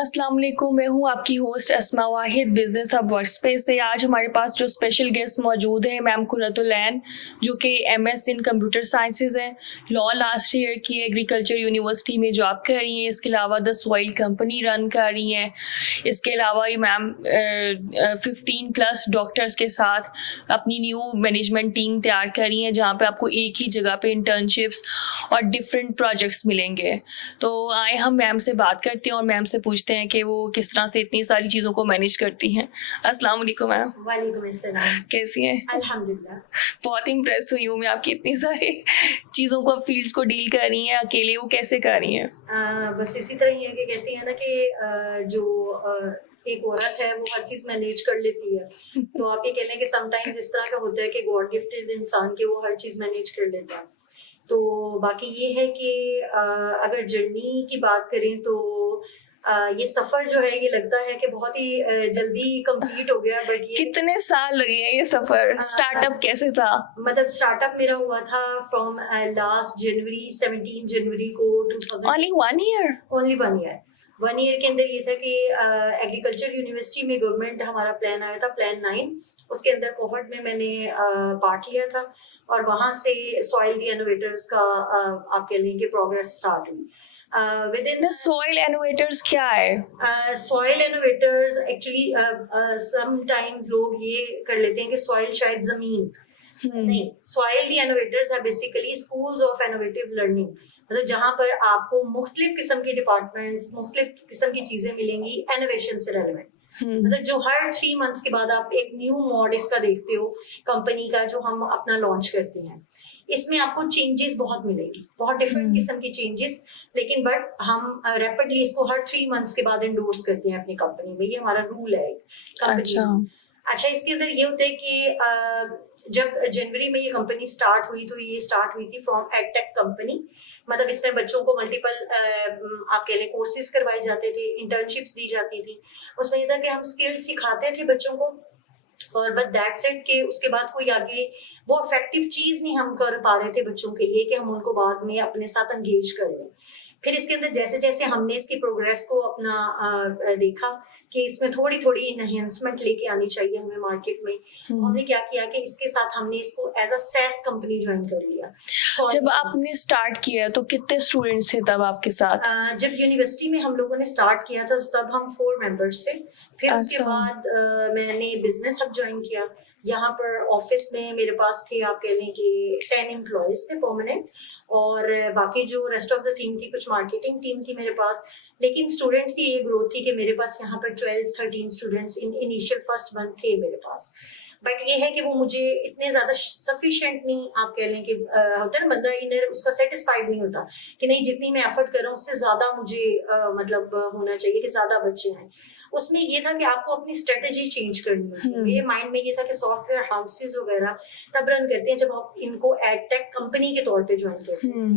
अस्सलाम वालेकुम, मैं हूँ आपकी होस्ट अस्मा वाहिद बिज़नेस हब वर्कस्पेस से। आज हमारे पास जो स्पेशल गेस्ट मौजूद है मैम कुर्रतुल ऐन, जो कि MS इन कंप्यूटर साइंसेज हैं, लॉ लास्ट ईयर की, एग्रीकल्चर यूनिवर्सिटी में जॉब कर रही हैं। इसके अलावा द सॉइल कंपनी रन कर रही हैं। इसके अलावा ये मैम 15+ डॉक्टर्स के साथ अपनी न्यू मैनेजमेंट टीम तैयार कर रही हैं, जहाँ पे आपको एक ही जगह पे इंटर्नशिप्स और डिफरेंट प्रोजेक्ट्स मिलेंगे। तो आए हम मैम से बात करते हैं और मैम से पूछते हैं कि वो किस तरह से इतनी सारी चीज़ों को मैनेज करती हैं। अस्सलाम वालेकुम मैम। वालेकुम अस्सलाम। कैसी हैं? अल्हम्दुलिल्लाह। बहुत इम्प्रेस हुई हूँ मैं आपकी इतनी सारी चीज़ों को, फील्ड्स को डील कर रही हैं अकेले, वो कैसे कर रही हैं? बस इसी तरह ही है कि कहती है ना कि एक औरत है वो हर चीज मैनेज कर लेती है। तो आप ये कह लें कि समटाइम्स इस तरह का होता है कि गॉड गिफ्टेड इंसान के वो हर चीज मैनेज कर लेता है। तो बाकी ये है कि अगर जर्नी की बात करें तो ये सफर जो है ये लगता है कि बहुत ही जल्दी कंप्लीट हो गया, बट ये कितने साल लगे हैं ये सफ़र? स्टार्टअप कैसे था? मतलब स्टार्टअप मेरा हुआ था फ्रॉम लास्ट जनवरी 17 जनवरी को 2000। Only 1 year? ओनली 1 ईयर के अंदर ये था कि एग्रीकल्चर यूनिवर्सिटी में गवर्नमेंट हमारा प्लान आया था, प्लान 9। उसके अंदर कोहर्ट में मैंने पार्ट लिया था और वहां से सॉइल इनोवेटर्स का आप कह लें कि प्रोग्रेस स्टार्ट हुई। द सॉइल इनोवेटर्स क्या है? सॉइल इनोवेटर्स एक्चुअली समटाइम्स लोग ये कर लेते हैं कि सॉइल शायद जमीन नहीं, soil innovators are basically schools of innovative learning. मतलब जहां पर आपको मुख्तलिफ किस्म के डिपार्टमेंट्स, मुख्तलिफ किस्म की चीजें मिलेंगी इनोवेशन से रेलेवेंट। मतलब जो हर 3 मंथ्स के बाद आप एक न्यू मॉड इसका देखते हो कंपनी का, जो हम अपना लॉन्च करते हैं, इसमें आपको चेंजेस बहुत मिलेगी, बहुत डिफरेंट किस्म की चेंजेस। लेकिन बट हम रैपिडली इसको हर 3 मंथ्स के बाद एंडोर्स करते हैं अपनी कंपनी में। ये हमारा रूल है कंपनी में। अच्छा, इसके अंदर ये होता है कि जब जनवरी में ये कंपनी स्टार्ट हुई तो ये स्टार्ट हुई थी फ्रॉम एडटेक कंपनी। मतलब इसमें बच्चों को मल्टीपल आप कह लें कोर्सेज करवाए जाते थे, इंटर्नशिप्स दी जाती थी। उसमें ये था कि हम स्किल्स सिखाते थे बच्चों को, और बट दैट्स इट, कि उसके बाद कोई आगे वो इफेक्टिव चीज नहीं हम कर पा रहे थे बच्चों के लिए कि हम उनको बाद में अपने साथ एंगेज कर लें। फिर इसके अंदर जैसे जैसे हमने इसकी प्रोग्रेस को अपना देखा कि इसमें थोड़ी थोड़ी एनहेंसमेंट लेके आनी चाहिए हमें मार्केट में, हमने क्या किया कि इसके साथ हमने इसको as a SaaS company join कर लिया। जब आपने स्टार्ट किया तो कितने स्टूडेंट्स थे तब आपके साथ? जब यूनिवर्सिटी में हम लोगों ने स्टार्ट किया था तब हम 4 मेंबर्स थे। फिर उसके बाद मैंने बिजनेस हब ज्वाइन किया। यहाँ पर ऑफिस में मेरे पास थे, आप कह लें कि 10 एम्प्लॉयज थे परमानेंट, और बाकी जो रेस्ट ऑफ द टीम थी, कुछ मार्केटिंग टीम थी मेरे पास। लेकिन स्टूडेंट की ये ग्रोथ थी कि मेरे पास यहाँ पर 12-13 students in initial first month थे मेरे पास। बट ये है कि वो मुझे इतने ज्यादा सफिशिएंट नहीं, आप कह लें कि होता है ना बंदा इनर उसका सेटिस्फाइड नहीं होता कि नहीं जितनी मैं एफर्ट कर रहा हूँ उससे ज्यादा मुझे मतलब होना चाहिए कि ज्यादा बच्चे हैं। उसमें ये था कि आपको अपनी स्ट्रेटेजी चेंज करनी है। मेरे माइंड में ये था कि सॉफ्टवेयर हाउसेज वगैरह तब रन करते हैं जब आप इनको एडटेक कंपनी के तौर पे ज्वाइन करते हैं।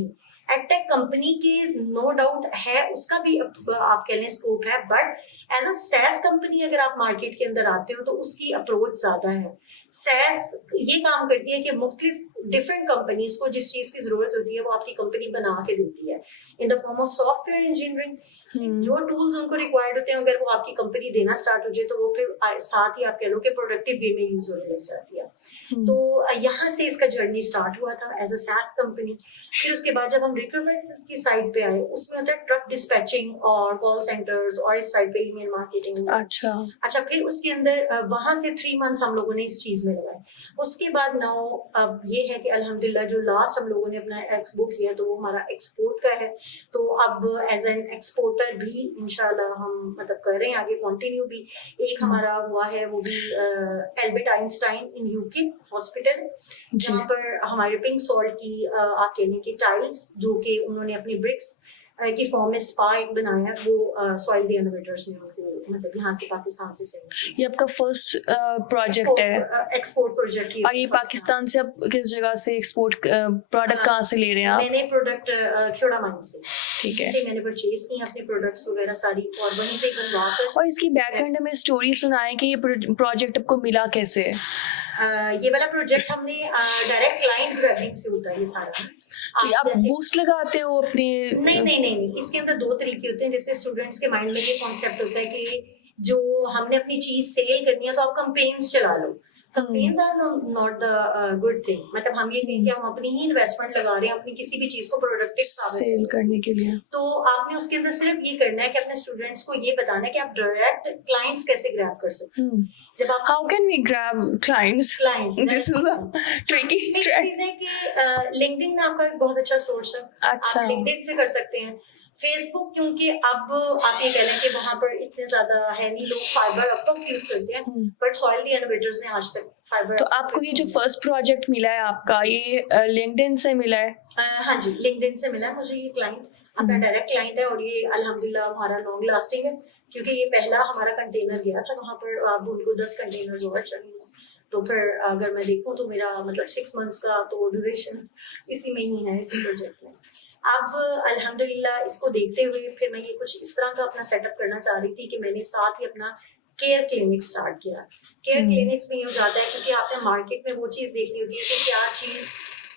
एडटेक कंपनी की नो डाउट है, उसका भी आप कह लें स्कोप है, but as a SaaS company अगर आप मार्केट के अंदर आते हो तो उसकी अप्रोच ज्यादा है। सैस ये काम करती है कि मुख्तलिफ डिफरेंट कंपनीज को जिस चीज की जरूरत होती है वो आपकी कंपनी बना के देती है in the form of software engineering. जो टूल्स उनको रिक्वायर्ड होते हैं अगर वो आपकी कंपनी देना स्टार्ट हो जाए तो वो फिर साथ ही आप कह लो कि प्रोडक्टिव वे में यूज होने लग जाती है। तो यहाँ से इसका जर्नी स्टार्ट हुआ था एज अ सैस कंपनी। फिर उसके बाद जब हम रिक्रूटमेंट की साइड पे आए, उसमें होता है ट्रक डिस्पैचिंग और कॉल सेंटर्स, और इस साइड पे ईमेल मार्केटिंग। अच्छा, फिर उसके अंदर वहां से 3 मंथ्स हम लोगों ने इस चीज में लगाए। उसके बाद नाउ अब ये है कि अल्हम्दुलिल्लाह जो लास्ट हम लोगों ने अपना बुक किया तो वो हमारा एक्सपोर्ट का है। तो अब एज एन एक्सपोर्टर भी इंशाल्लाह हम मतलब कर रहे हैं आगे कंटिन्यू भी। एक हमारा हुआ है वो भी Albert Einstein in UK hospital, जहाँ पर हमारे पिंक सॉल्ट की आप कह लें कि टाइल्स जो कि उन्होंने अपनी ब्रिक्स की फॉर्म में स्पा एक बनाया है, वो सॉइल इनोवेटर्स ने उनको मतलब यहाँ से पाकिस्तान से सेंड किया। ये आपका फर्स्ट प्रोजेक्ट है? Export project. और ये पाकिस्तान से आप किस जगह से एक्सपोर्ट प्रोडक्ट कहाँ से ले रहे हैं आप? मैंने प्रोडक्ट खेड़ा माइन से, ठीक है, मैंने परचेज की अपने प्रोडक्ट्स वगैरह सारी और वहीं से बनवा कर। और इसकी बैकएंड में स्टोरी सुनाएं कि ये प्रोजेक्ट आपको मिला कैसे? ये वाला प्रोजेक्ट हमने डायरेक्ट क्लाइंट ग्रैबिंग से होता है ये सारा। तो आप बूस्ट लगाते हो अपने? नहीं, नहीं, इसके अंदर 2 तरीके होते हैं। जैसे स्टूडेंट्स के माइंड में ये कॉन्सेप्ट होता है कि जो हमने अपनी चीज सेल करनी है तो आप कैंपेन्स चला लो। Campaigns are not the good thing. मतलब हम ये कहें कि हम अपनी ही इन्वेस्टमेंट लगा रहे हैं अपनी किसी भी चीज को प्रोडक्टिव सेल करने के लिए। तो आपने उसके अंदर सिर्फ ये करना है कि अपने स्टूडेंट्स को ये बताना है कि आप डायरेक्ट क्लाइंट्स कैसे ग्रैब कर सकते हैं। जब आप How can we grab clients? This is a tricky track. चीज है कि लिंक्डइन आपका एक बहुत अच्छा सोर्स है। अच्छा। आप लिंक्डइन से कर सकते हैं। फेसबुक क्योंकि अब आप ये कह लें कि वहां पर इतने ज्यादा है नहीं, लोग फाइबर अब तक यूज करते हैं, बट सॉइल द इनोवेटर्स ने आज तक फाइबर। तो आपको ये जो फर्स्ट प्रोजेक्ट मिला है आपका, ये लिंक्डइन से मिला है? हाँ जी, लिंक्डइन से मिला है मुझे ये क्लाइंट। अपना डायरेक्ट क्लाइंट है और ये अल्हम्दुलिल्लाह हमारा लॉन्ग लास्टिंग है, क्योंकि ये पहला हमारा कंटेनर गया था वहां पर। अब उनको 10 कंटेनर और चाहिए, तो फिर अगर मैं देखूं तो मेरा मतलब 6 मंथ्स का तो ड्यूरेशन इसी में ही है, इसी प्रोजेक्ट में। अब अल्हम्दुलिल्लाह इसको देखते हुए फिर मैं ये कुछ इस तरह का अपना सेटअप करना चाह रही थी कि मैंने साथ ही अपना केयर क्लिनिक स्टार्ट किया। केयर क्लिनिक्स में ये हो जाता है क्योंकि आपने मार्केट में वो चीज देखनी होती है कि क्या चीज,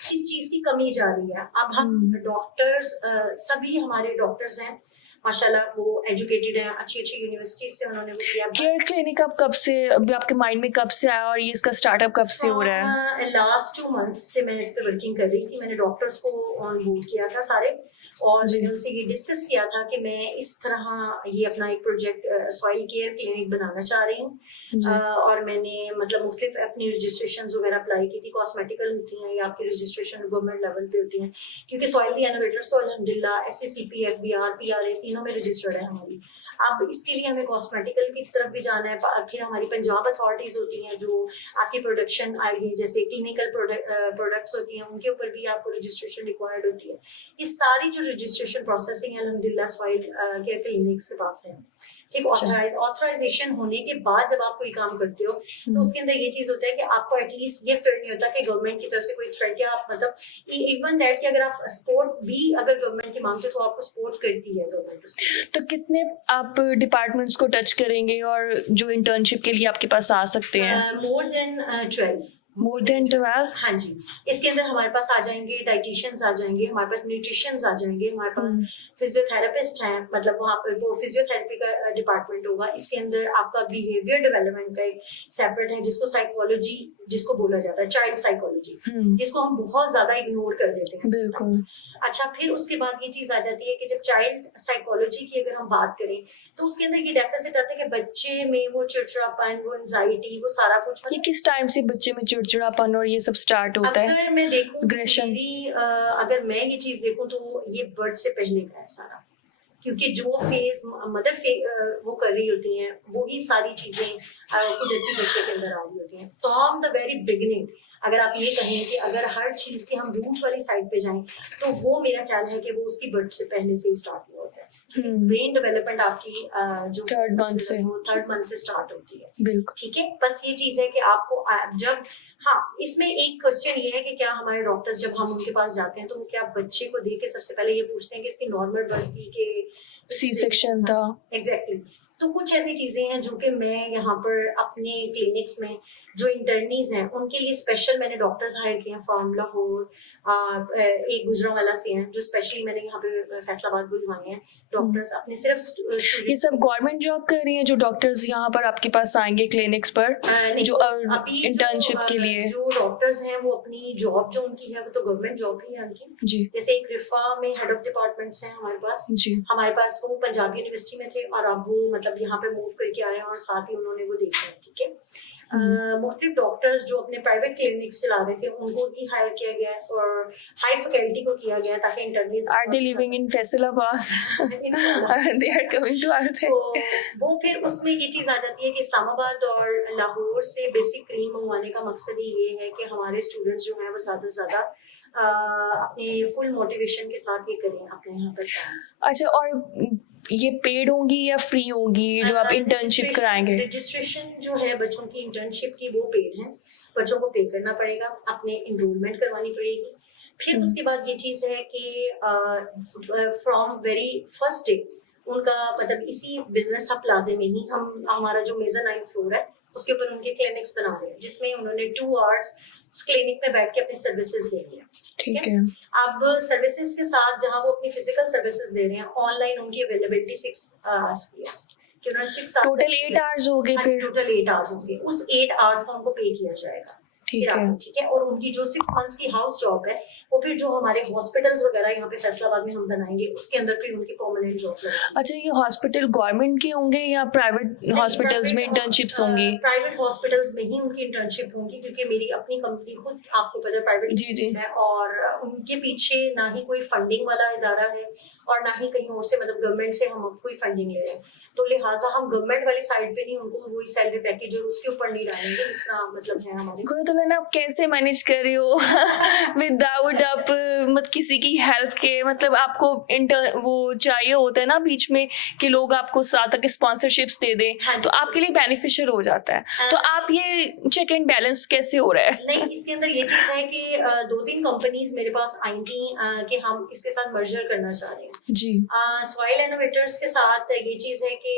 किस चीज की कमी जा रही है। अब हम डॉक्टर्स, सभी हमारे डॉक्टर्स हैं माशाल्लाह, वो एजुकेटेड हैं, अच्छी अच्छी यूनिवर्सिटी से उन्होंने वो किया। केयर क्लिनिक आप कब से, अभी आपके माइंड में कब से आया और ये इसका स्टार्टअप कब से हो रहा है? लास्ट 2 मंथ्स से मैं इस पे वर्किंग कर रही थी। मैंने डॉक्टर्स को ऑन बोर्ड किया था सारे, और मैंने उनसे ये डिस्कस किया था कि मैं इस तरह ये अपना एक प्रोजेक्ट सॉइल केयर क्लिनिक बनाना चाह रही हूँ। और मैंने मतलब मुख्तलिफ अपनी रजिस्ट्रेशन वगैरह अप्लाई की थी। कॉस्मेटिकल होती हैं या आपकी रजिस्ट्रेशन गवर्नमेंट लेवल पे होती हैं, क्योंकि सॉइल द इनोवेटर्स तो अल्हम्दुलिल्लाह SACP, FBR, PRA तीनों में रजिस्टर्ड है हमारी। अब इसके लिए हमें कॉस्मेटिकल की तरफ भी जाना है। फिर हमारी पंजाब अथॉरिटीज होती हैं जो आपकी प्रोडक्शन आएगी, जैसे क्लिनिकल प्रोडक्ट्स होती हैं, उनके ऊपर भी आपको रजिस्ट्रेशन रिक्वायर्ड होती है। ये सारी जो रजिस्ट्रेशन प्रोसेसिंग है अल्हम्दुलिल्लाह सॉइल केयर क्लिनिक्स के पास है। ठीक, ऑथराइजेशन होने के बाद जब आप कोई काम करते हो तो उसके अंदर ये चीज होता है कि आपको एटलीस्ट ये फिर नहीं होता कि गवर्नमेंट की तरफ से कोई थ्रेट, या आप मतलब इवन दैट कि अगर आप सपोर्ट भी अगर गवर्नमेंट की मांगते हो तो आपको सपोर्ट करती है गवर्नमेंट उसके लिए। तो कितने आप डिपार्टमेंट्स को टच करेंगे और जो इंटर्नशिप के लिए आपके पास आ सकते हैं? More than 12। More than 12? हाँ जी, इसके अंदर हमारे पास आ जाएंगे डाइटिशियंस, आ जाएंगे हमारे पास न्यूट्रिशंस, आ जाएंगे हमारे पास फिजियोथेरेपिस्ट हैं, मतलब वहाँ पर वो फिजियोथेरेपी का डिपार्टमेंट होगा। इसके अंदर आपका बिहेवियर डेवलपमेंट का एक सेपरेट है, जिसको साइकोलॉजी जिसको बोला जाता है, चाइल्ड साइकोलॉजी, जिसको हम बहुत ज्यादा इग्नोर कर देते हैं। बिल्कुल। अच्छा, फिर उसके बाद ये चीज आ जाती है कि जब चाइल्ड साइकोलॉजी की अगर हम बात करें तो उसके अंदर ये डेफिसिट आता है कि बच्चे में वो चिड़चिड़ापन, वो एंजाइटी, वो सारा कुछ। ये किस टाइम से बच्चे में चिड़चिड़ापन और ये सब स्टार्ट होता है? अगर मैं देखूं, अग्रेशन, अगर मैं ये चीज देखूं तो ये बर्थ से पहले का है सारा, क्योंकि जो फेज मदर वो कर रही होती हैं वही सारी चीजें कुदरती बच्चे के अंदर आ रही होती हैं फ्रॉम द वेरी बिगिनिंग। अगर आप ये कहें कि अगर हर चीज के हम रूट वाली साइड पे जाएं तो वो मेरा ख्याल है कि वो उसकी बर्थ से पहले से ही स्टार्ट हुआ होता है। ब्रेन डेवलपमेंट आपकी जो 3rd मंथ से, वो 3rd मंथ से स्टार्ट होती है। बिल्कुल, ठीक है। बस ये चीज है कि आपको जब, हाँ, इसमें एक क्वेश्चन ये है कि क्या हमारे डॉक्टर्स जब हम उनके पास जाते हैं तो वो क्या बच्चे को देख के सबसे पहले ये पूछते हैं कि इसकी नॉर्मल बर्थ थी कि सी सेक्शन था? एग्जैक्टली। तो कुछ ऐसी चीजें हैं जो कि मैं यहाँ पर अपने क्लिनिक्स में जो इंटर्नीज हैं उनके लिए स्पेशल मैंने डॉक्टर्स हायर किए हैं फ्रॉम लाहौर, एक गुजरांवाला से हैं जो स्पेशली मैंने यहाँ पे फैसलाबाद बुलवाए हैं डॉक्टर्स अपने सिर्फ। ये सब गवर्नमेंट जॉब कर रही हैं जो डॉक्टर्स यहाँ पर आपके पास आएंगे क्लिनिक्स पर, जो इंटर्नशिप के लिए? जो डॉक्टर्स हैं वो अपनी जॉब जो उनकी है वो तो गवर्नमेंट जॉब ही है उनकी जी। जैसे एक रिफा में हेड ऑफ डिपार्टमेंट्स हैं हमारे पास जी। हमारे पास वो पंजाब यूनिवर्सिटी में थे और अब वो मतलब यहाँ पे मूव करके आए हैं और साथ ही उन्होंने वो देखा है। ठीक है। मुख्तलिफ डॉक्टर्स जो अपने प्राइवेट क्लिनिक्स चला रहे थे उनको भी हायर किया गया है और हाई फैकल्टी को किया गया ताकि इंटर्नीज। Are they living in Faisalabad? They are coming to our thing. तो वो फिर उसमें ये चीज आ जाती है कि इस्लामाबाद और लाहौर से बेसिक क्रीम मंगवाने का मकसद ही ये है कि हमारे स्टूडेंट्स जो हैं वो ज्यादा से ज्यादा अपने फुल मोटिवेशन के साथ ये करें अपने यहाँ पर काम। अच्छा, और ये पेड होंगी या फ्री होंगी जो आप इंटर्नशिप कराएंगे? रजिस्ट्रेशन जो है बच्चों की इंटर्नशिप की वो पेड है, बच्चों को पे करना पड़ेगा, अपने इनरोलमेंट करवानी पड़ेगी। फिर उसके बाद ये चीज है कि फ्रॉम वेरी फर्स्ट डे उनका मतलब इसी बिजनेस हब प्लाजे में ही हम हमारा जो मेजर 9th फ्लोर है उसके ऊपर उनके क्लिनिक्स बना रहे हैं जिसमें उन्होंने 2 hours उस क्लिनिक में बैठ के अपनी सर्विसेज देंगे। ठीक है। अब सर्विसेज के साथ जहाँ वो अपनी फिजिकल सर्विसेज दे रहे हैं, ऑनलाइन उनकी अवेलेबिलिटी 6 आवर्स की है कि उन्होंने 6 टोटल 8 आवर्स हो गए फिर। टोटल 8 आवर्स होंगे, उस 8 आवर्स का उनको पे किया जाएगा। ठीक है। ठीक है। और उनकी जो 6 मंथ्स की हाउस जॉब है वो फिर जो हमारे हॉस्पिटल्स वगैरह यहाँ पे फैसलाबाद में हम बनाएंगे उसके अंदर फिर उनकी परमानेंट जॉब लगेगी। अच्छा, ये हॉस्पिटल गवर्नमेंट के होंगे या प्राइवेट हॉस्पिटल्स में इंटर्नशिप्स होंगी? प्राइवेट हॉस्पिटल्स में ही उनकी इंटर्नशिप होंगी, क्योंकि मेरी अपनी कंपनी खुद आपको पता है प्राइवेट जी जी। है, और उनके पीछे ना ही कोई फंडिंग वाला इदारा है और ना ही कहीं और से, मतलब गवर्नमेंट से हम कोई फंडिंग ले रहे हैं, तो लिहाजा हम गवर्नमेंट वाली साइड पे नहीं उनको वही सैलरी पैकेज और उसके ऊपर नहीं डालेंगे, इस तरह मतलब है हमारे। कुरतुलैन, आप कैसे मैनेज कर रहे हो विदाउट आप मत किसी की हेल्प के? मतलब आपको वो चाहिए होता है ना बीच में कि लोग आपको साथ तक स्पॉन्सरशिप्स दे दें, हाँ तो आपके लिए बेनिफिशियल हो जाता है। तो आप ये चेक एंड बैलेंस कैसे हो रहा है? नहीं, इसके अंदर ये चीज है कि 2-3 कंपनीज मेरे पास आई थी कि हम इसके साथ मर्जर करना चाह रहे हैं जी। सॉइल इनोवेटर्स के साथ। ये चीज है कि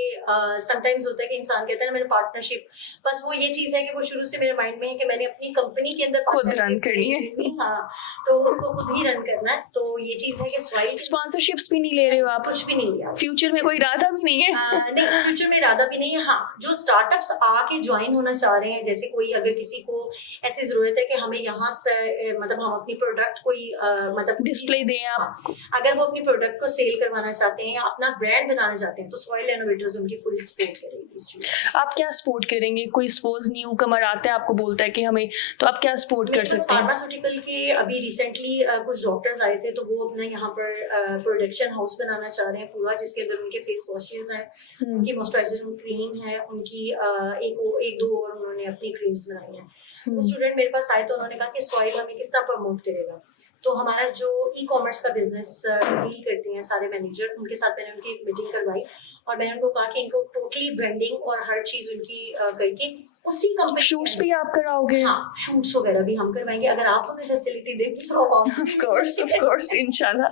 समटाइम्स होता है कि इंसान कहता है ना मैंने पार्टनरशिप, बस वो ये चीज है कि वो शुरू से मेरे माइंड में है कि मैंने अपनी कंपनी के अंदर खुद रन करनी है। हाँ, तो उसको खुद ही रन करना है। तो ये चीज है कि सॉइल स्पॉन्सरशिप्स भी नहीं ले रहे हो आप? कुछ भी नहीं लिया, फ्यूचर में कोई इरादा भी नहीं है? नहीं, फ्यूचर में इरादा भी नहीं है। हाँ, जो स्टार्टअप्स आके ज्वाइन होना चाह रहे हैं, जैसे कोई अगर किसी को ऐसी जरूरत है कि हमें यहाँ से मतलब हम अपनी प्रोडक्ट कोई मतलब डिस्प्ले दें आप? अगर वो अपनी प्रोडक्ट को सेल करवाना चाहते हैं या अपना ब्रांड बनाना चाहते हैं, तो सॉइल इनोवेटर्स उनकी फुल सपोर्ट करेगी इस चीज में। आप क्या सपोर्ट करेंगे? कोई सपोज न्यू कमर आता है आपको बोलता है कि हमें, तो आप क्या सपोर्ट कर सकते हैं? फार्मास्यूटिकल के अभी रिसेंटली कुछ डॉक्टर्स आए थे, तो वो अपना यहाँ पर प्रोडक्शन हाउस बनाना चाह रहे हैं पूरा, जिसके अंदर उनके फेस वॉशेज हैं, उनकी मॉइस्चराइजिंग क्रीम है, उनकी एक दो और उन्होंने अपनी क्रीम्स बनाई हैं। वो स्टूडेंट मेरे पास आए तो उन्होंने कहा कि सॉइल हमें किस तरह प्रमोट करेगा। तो हमारा जो ई कॉमर्स का बिजनेस डील करते हैं सारे मैनेजर, उनके साथ मैंने उनकी मीटिंग करवाई और मैंने उनको कहा कि इनको टोटली ब्रांडिंग और हर चीज उनकी करके उसी कंपनी। शूट्स भी आप कराओगे? हाँ, शूट्स वगैरह भी हम करवाएंगे अगर आप हमें फैसिलिटी देंगे तो। ऑफ कोर्स इंशाल्लाह।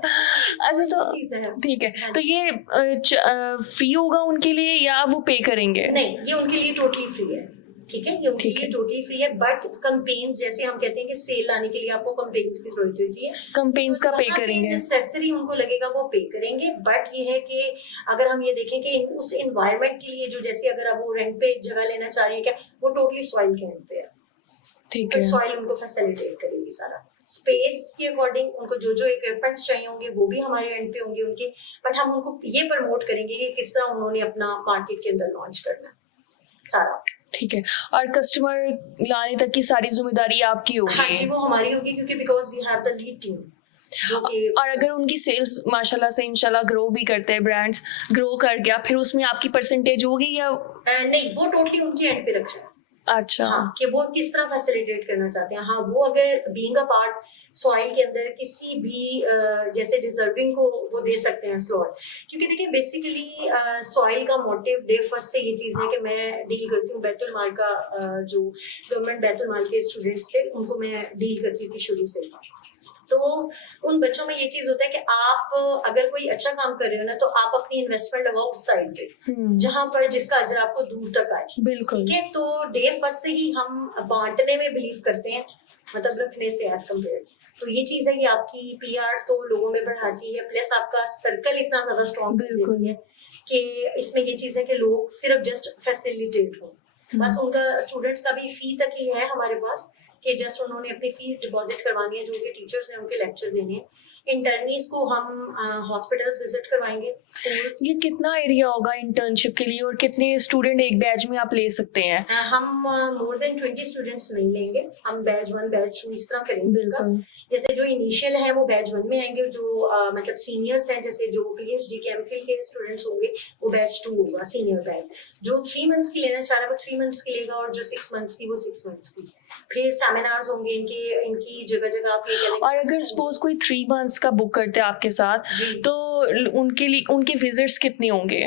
अच्छा, तो ठीक है, तो ये फ्री होगा उनके लिए या वो पे करेंगे? नहीं, ये उनके लिए टोटली फ्री है। ठीक है, ये उनके लिए टोटली फ्री है, बट कंपेन्स जैसे हम कहते हैं कि सेल लाने के लिए आपको कंपेन्स की जरूरत होती है, कंपेन्स का पे करेंगे? नेसेसरी उनको लगेगा वो पे करेंगे, बट ये है कि अगर हम ये देखें कि उस एनवायरनमेंट के लिए जो, जैसे अगर आप वो रेंट पे जगह लेना चाह रहे हैं क्या, वो टोटली सॉइल के रेंट पे है। ठीक है, सॉइल उनको फैसिलिटेट करेगी सारा। स्पेस के अकॉर्डिंग उनको जो जो इक्विपमेंट्स चाहिए होंगे वो भी हमारे एंड पे होंगे उनके, बट हम उनको ये प्रमोट करेंगे कि किस तरह उन्होंने अपना मार्केट के अंदर लॉन्च करना सारा। ठीक है, और कस्टमर लाने तक की सारी जिम्मेदारी आपकी होगी? हाँ जी, वो हमारी होगी, क्योंकि because we have the lead team. और अगर उनकी सेल्स माशाल्लाह से इंशाल्लाह ग्रो भी करते हैं, ब्रांड्स ग्रो कर गया, फिर उसमें आपकी परसेंटेज होगी या नहीं? वो टोटली उनके एंड पे रखा है। अच्छा, हाँ, कि वो किस तरह फैसिलिटेट करना चाहते हैं। हाँ, वो अगर बीइंग अ पार्ट सॉइल के अंदर किसी भी जैसे डिजर्विंग को वो दे सकते हैं स्लॉट, क्योंकि देखिए बेसिकली सॉइल का मोटिव डे फर्स्ट से ये चीज है कि मैं डील करती हूँ बैतुल माल का, जो गवर्नमेंट बैतुल माल के स्टूडेंट्स थे उनको मैं डील करती थी शुरू से। तो उन बच्चों में ये चीज होता है कि आप अगर कोई अच्छा काम कर रहे हो ना, तो आप अपनी इन्वेस्टमेंट लगाओ उस साइड पे जहां पर जिसका अजर आपको दूर तक आए। बिल्कुल, ठीक है, तो डे फर्स्ट से ही हम बांटने में बिलीव करते हैं, मतलब रखने से एज कम्पेयर। तो ये चीज है कि आपकी पीआर तो लोगों में बढ़ाती है, प्लस आपका सर्कल इतना ज्यादा स्ट्रॉन्ग देती है कि इसमें ये चीज है कि लोग सिर्फ जस्ट फैसिलिटेट हो, बस उनका स्टूडेंट्स का भी फी तक ही है हमारे पास कि जस्ट उन्होंने अपनी फीस डिपॉजिट करवानी है, जो उनके टीचर्स हैं उनके लेक्चर देने हैं। इंटर्नीज को हम हॉस्पिटल्स विजिट करवाएंगे। ये कितना एरिया होगा इंटर्नशिप के लिए और कितने स्टूडेंट एक बैच में आप ले सकते हैं? हम मोर देन 20 स्टूडेंट्स नहीं लेंगे, हम बैच 1 बैच 2 इस तरह करेंगे। जैसे जो इनिशियल है वो बैच 1 में आएंगे, जो मतलब सीनियर्स हैं, जैसे जो पीएचडी के एमफिल के स्टूडेंट्स होंगे वो बैच 2 होगा, सीनियर बैच। जो 3 मंथ्स की लेना चाह रहा है वो 3 मंथ्स की लेगा, और जो 6 मंथ्स की वो 6 मंथ्स की। फिर सेमिनार्स होंगे इनकी जगह जगह आप ये करेंगे। और अगर सपोज कोई 3 मंथ्स का बुक करते हैं आपके साथ, तो उनके लिए उनके विजिट्स कितने होंगे?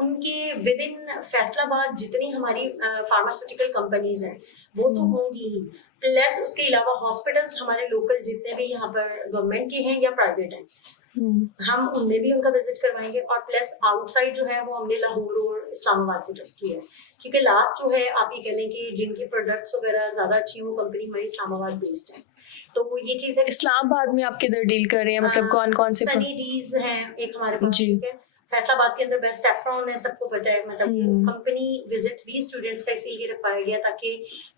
उनके विद इन फैसलाबाद जितनी हमारी फार्मास्यूटिकल कंपनीज हैं वो तो होंगी ही, प्लस उसके अलावा हॉस्पिटल्स हमारे लोकल जितने भी यहाँ पर गवर्नमेंट के हैं या प्राइवेट हैं हम उनमें भी उनका विजिट करवाएंगे, और प्लस आउटसाइड जो है वो हमने लाहौर और इस्लामाबाद की तरफ की है, क्योंकि लास्ट जो है आप ये कह लें कि जिनकी प्रोडक्ट्स वगैरह ज्यादा अच्छी हो कंपनी हमारी इस्लामाबाद बेस्ड है। तो वो ये चीज है। इस्लामाबाद में आप किधर डील कर रहे हैं, मतलब कौन कौन से सनी डीज हैं एक हमारे पास, जी। ठीक है। फैसलाबाद के अंदर बेस्ट सैफरॉन है, सबको पता है। मतलब कंपनी विजिट भी स्टूडेंट्स का इसीलिए रखवाया गया ताकि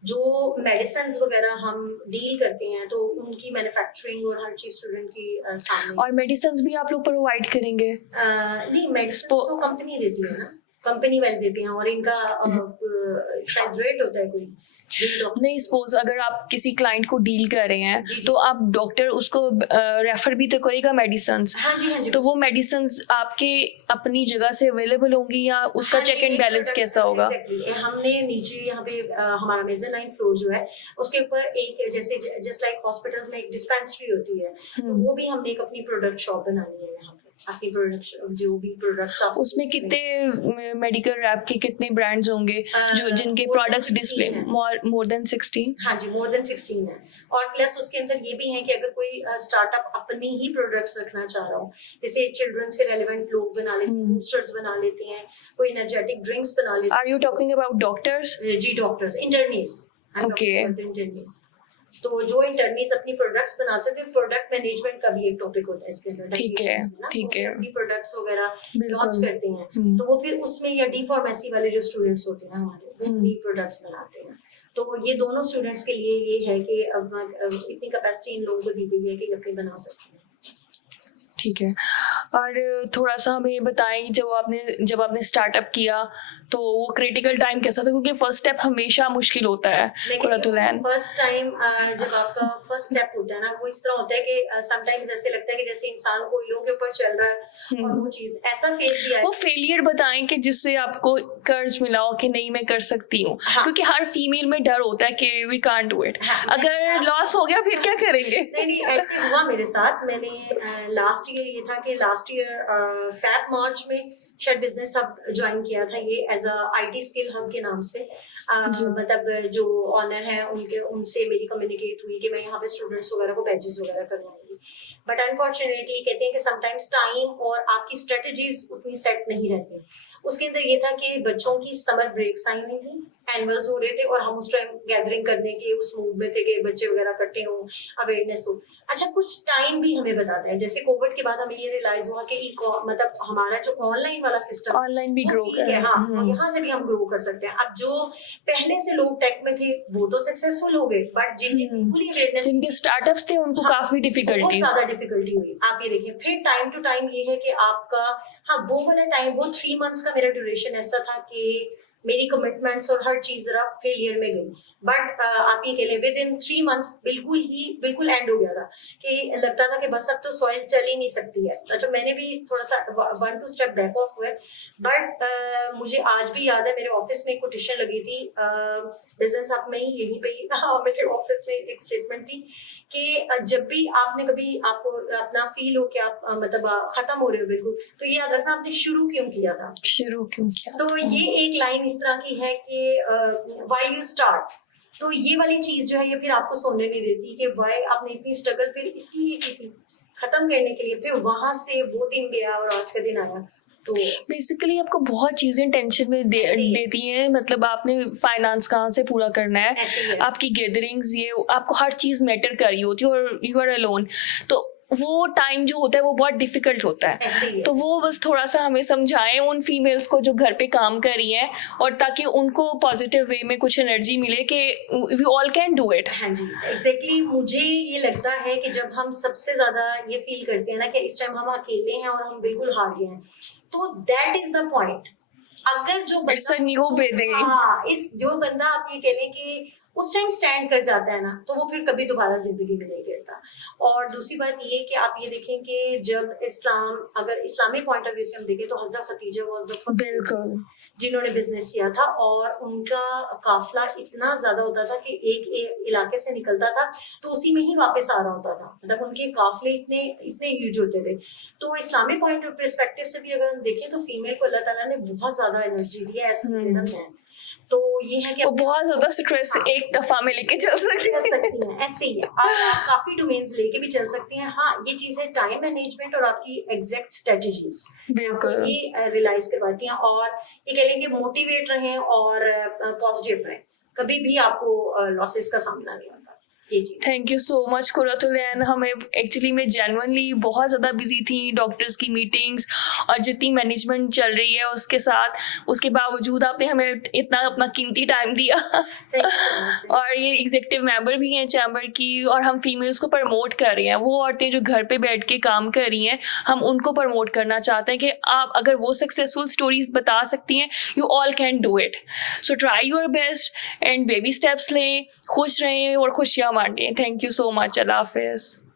जो मेडिसिन वगैरह हम डील करते हैं तो उनकी मैन्युफैक्चरिंग और हर चीज स्टूडेंट की सामने। और मेडिसिन भी आप लोग प्रोवाइड करेंगे? नहीं, मेडिसिन तो कंपनी देती है ना, कंपनी वाले देते हैं, और इनका शायद रेट होता है कोई। नहीं, सपोज अगर आप किसी क्लाइंट को डील कर रहे हैं तो आप डॉक्टर उसको रेफर भी तो करेगा मेडिसिन। हाँ जी। तो वो मेडिसिन आपके अपनी जगह से अवेलेबल होंगी या उसका चेक एंड बैलेंस कैसा होगा? हमने नीचे यहाँ पे हमारा मेजरलाइन फ्लोर जो है उसके ऊपर एक जैसे जस्ट लाइक हॉस्पिटल्स में एक डिस्पेंसरी होती है, तो वो भी हमने एक अपनी प्रोडक्ट शॉप बनानी है यहाँ पे। अपनी प्रोडक्ट जो भी प्रोडक्ट्स उसमें कितने मेडिकल रैप के कितने ब्रांड्स होंगे जो जिनके प्रोडक्ट्स डिस्प्ले? More than 16? हाँ जी, मोर देन 16 है। और प्लस उसके अंदर ये भी है कि अगर कोई स्टार्टअप अपनी ही प्रोडक्ट्स रखना चाह रहा हो, जैसे चिल्ड्रन से रेलेवेंट लोग बना लेते हैं, बूस्टर्स बना लेते हैं, कोई एनर्जेटिक ड्रिंक्स बना लेते हैं। Are you talking about doctors? जी, डॉक्टर्स, इंटर्नीज। ओके। इंटर्नीज, तो जो इंटर्नीज अपनी प्रोडक्ट्स बना सकते हैं। प्रोडक्ट मैनेजमेंट का भी एक टॉपिक होता है इसके अंदर। ठीक है, ठीक है। अपनी प्रोडक्ट्स वगैरह लॉन्च करते हैं, तो वो फिर उसमें या डी फार्मेसी वाले जो स्टूडेंट्स होते हैं हमारे, वो भी प्रोडक्ट्स बनाते हैं। तो ये दोनों स्टूडेंट्स के लिए ये है कि अब इतनी कैपेसिटी इन लोगों को दी गई है कि अपने बना सकते हैं। ठीक है। और थोड़ा सा हमें बताएं, जब आपने स्टार्टअप किया तो वो क्रिटिकल टाइम कैसा था? क्योंकि फर्स्ट स्टेप हमेशा मुश्किल होता है कुरतुलैन। फर्स्ट टाइम जब आपका फर्स्ट स्टेप होता है ना, वो इस तरह होता है कि समटाइम्स ऐसे लगता है कि जैसे इंसान कोई लोगों के ऊपर चल रहा है, और वो चीज ऐसा फेस भी आया। वो फेलियर बताएं कि जिससे आपको कर्ज मिला हो कि नहीं मैं कर सकती हूँ। क्योंकि हर फीमेल में डर होता है कि वी कांट डू इट। अगर लॉस हो गया फिर क्या करेंगे? नहीं, ऐसे हुआ मेरे साथ। मैंने लास्ट ईयर ये था कि लास्ट ईयर फैब मार्च में शायद बिजनेस हब ज्वाइन किया था, ये as a IT skill hub के नाम से। मतलब जो ऑनर है उनसे मेरी कम्युनिकेट हुई कि मैं यहाँ पे स्टूडेंट्स वगैरह को बैचेस वगैरह करवाऊंगी। बट अनफॉर्चुनेटली कहते हैं कि समटाइम्स टाइम और आपकी स्ट्रेटजीज उतनी सेट नहीं रहती। उसके अंदर ये था कि बच्चों की समर ब्रेक्स आई हुई थी, एनुअल्स हो रहे थे, और हम उस टाइम गैदरिंग करने के उस मूड में थे कि बच्चे वगैरह इकट्ठे हों, अवेयरनेस हो। अच्छा, कुछ टाइम भी हमें बताता है। जैसे कोविड के बाद हमें ये रियलाइज हुआ कि मतलब हमारा जो ऑनलाइन वाला सिस्टम, ऑनलाइन भी ग्रो कर, हाँ, यहाँ से भी हम ग्रो कर सकते हैं। अब जो पहले से लोग टेक में थे वो तो सक्सेसफुल हो गए, बट जिनके स्टार्टअप्स थे उनको काफी डिफिकल्टीज, ज्यादा डिफिकल्टी हुई। आप ये देखिए, फिर टाइम टू टाइम ये है कि आपका, हाँ, वो वाला टाइम, वो 3 मंथ्स का मेरा ड्यूरेशन ऐसा था कि मेरी कमिटमेंट्स और हर चीज जरा फेलियर में गई। बट आप ये कह लें विद इन 3 मंथ्स बिल्कुल एंड हो गया था कि लगता था कि बस अब तो सॉइल चल ही नहीं सकती है। अच्छा, मैंने भी थोड़ा सा 1-2 स्टेप बैक ऑफ हुए। बट मुझे आज भी याद है, मेरे ऑफिस में एक कोटेशन लगी थी बिजनेस हब में ही, यहीं पे ही मेरे ऑफिस में एक स्टेटमेंट थी कि जब भी आपने कभी आपको अपना फील हो कि आप मतलब खत्म हो रहे हो बिल्कुल, तो ये याद रखना आपने शुरू क्यों किया था। तो ये एक लाइन इस तरह की है कि व्हाई यू स्टार्ट। तो ये वाली चीज जो है ये फिर आपको सोने नहीं देती कि व्हाई आपने इतनी स्ट्रगल फिर इसलिए की थी, खत्म करने के लिए। फिर वहां से वो दिन गया और आज का दिन आया। तो बेसिकली आपको बहुत चीजें टेंशन में देती हैं। मतलब आपने फाइनेंस कहाँ से पूरा करना है, आपकी गैदरिंग्स, ये आपको हर चीज मैटर कर रही होती है और यू आर अलोन। तो वो टाइम जो होता है वो बहुत डिफिकल्ट होता है। तो वो बस थोड़ा सा हमें समझाएं उन फीमेल्स को जो घर पे काम कर रही हैं, और ताकि उनको पॉजिटिव वे में कुछ एनर्जी मिले कि we all can do it. हाँ जी, एग्जैक्टली। मुझे ये लगता है कि जब हम सबसे ज्यादा ये फील करते हैं ना कि इस टाइम हम अकेले हैं और हम बिल्कुल हार गए हैं, तो दैट इज द पॉइंट। अगर जो जो बंदा आप ये कह लें कि उस टाइम स्टैंड कर जाता है ना, तो वो फिर कभी दोबारा जिंदगी में नहीं गिरता। और दूसरी बात ये कि आप ये देखें कि जब अगर इस्लामी पॉइंट ऑफ व्यू से हम देखें तो हज़रत खदीजा वाज द फर्स्ट जिन्होंने बिजनेस किया था, और उनका काफिला इतना ज्यादा होता था कि एक इलाके से निकलता था तो उसी में ही वापस आ रहा होता था। मतलब उनके काफिले इतने ह्यूज होते थे। तो इस्लामी पॉइंट ऑफ पर्सपेक्टिव से भी अगर हम देखें तो फीमेल को अल्लाह ताला ने बहुत ज्यादा एनर्जी दी है, ऐसा है। तो ये है कि वो अपने बहुत आप ज्यादा को- स्ट्रेस हाँ, एक दफा में लेके चल सकती चल है। सकती हैं, ऐसे ही है। आप काफी डोमेन्स लेके भी चल सकती हैं। हाँ, ये चीजें टाइम मैनेजमेंट और आपकी एग्जैक्ट स्ट्रेटजीज आपको बिल्कुल। ये रियलाइज करवाती हैं, और ये कह लें कि मोटिवेट रहें और पॉजिटिव रहें, कभी भी आपको लॉसेस का सामना नहीं होता। ये चीज thank you so much Qurratulain. हमें एक्चुअली मैं जेन्युइनली बहुत ज़्यादा बिजी थी, डॉक्टर्स की मीटिंग्स और जितनी मैनेजमेंट चल रही है उसके साथ, उसके बावजूद आपने हमें इतना अपना कीमती टाइम दिया। Thank you so much. और ये एग्जीक्यूटिव मेंबर भी हैं चैम्बर की, और हम फीमेल्स को प्रमोट कर रही हैं। वो औरतें जो घर पे बैठ के काम कर रही हैं, हम उनको प्रमोट करना चाहते हैं कि आप अगर वो सक्सेसफुल स्टोरीज बता सकती हैं, you all can do it. So try your best and baby steps लें, खुश रहें और खुशियाँ बांटें। Thank you so much. अल्लाह हाफिज़।